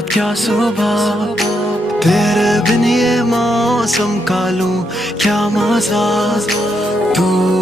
रात क्या सुबह, तेरे बिन ये मौसम का लूं क्या मजा। तू